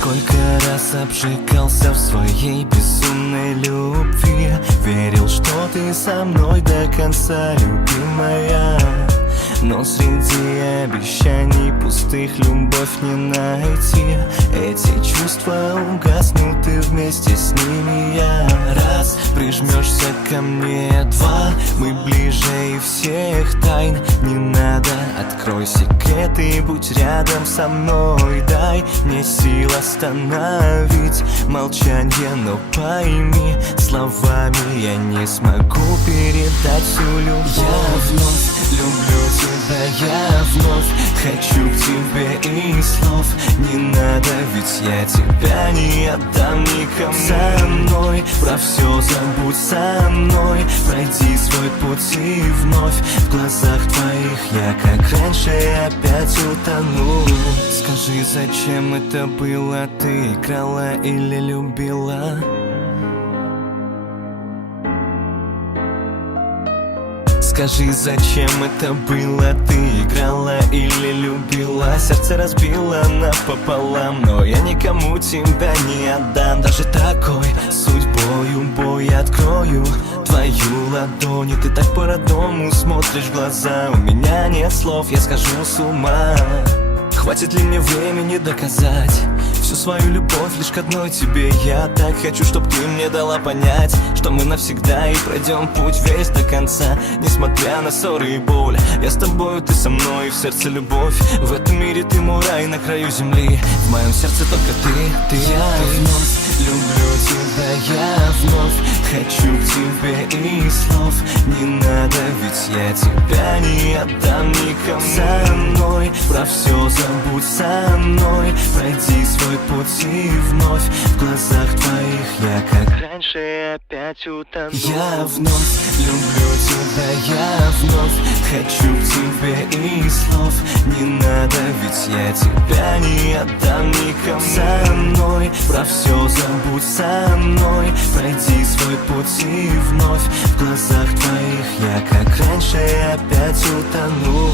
Сколько раз обжигался в своей безумной любви, верил, что ты со мной до конца, любимая. Но среди обещаний пустых любовь не найти. Эти чувства угаснут, и вместе с ними я. Раз, прижмешься ко мне, два, мы ближе и всех тайн не надо. Открой секреты и будь рядом со мной. Дай мне сил остановить молчание, но пойми, словами я не смогу передать всю любовь. Я вновь люблю тебя, я вновь хочу к тебе, и слов не надо, ведь я тебя не отдам никому. Со мной про все забудь, со мной пройди свой путь, и вновь в глазах твоих я, как раньше, опять утону. Скажи, зачем это было? Ты играла или любила? Скажи, зачем это было? Ты играла или любила? Сердце разбило напополам, но я никому тебя не отдам. Даже такой судьбою бой открою твою ладонь, и ты так по-родному смотришь в глаза. У меня нет слов, я схожу с ума. Хватит ли мне времени доказать всю свою любовь лишь к одной тебе? Я так хочу, чтоб ты мне дала понять, что мы навсегда и пройдем путь весь до конца. Несмотря на ссоры и боль, я с тобою, ты со мной, и в сердце любовь. В этом мире ты мой рай на краю земли, в моем сердце только ты. Я вновь люблю тебя, я вновь хочу к тебе, и слов не надо, ведь я тебя не отдам никому. Со мной про все забудь, со мной пройди свой путь, и вновь в глазах твоих я, как раньше, опять утону. Я вновь люблю тебя, я вновь хочу к тебе, и слов не надо, ведь я тебя не отдам никому. Со мной про все забудь, со мной пройди свой путь, и вновь в глазах твоих я, как раньше, опять утону.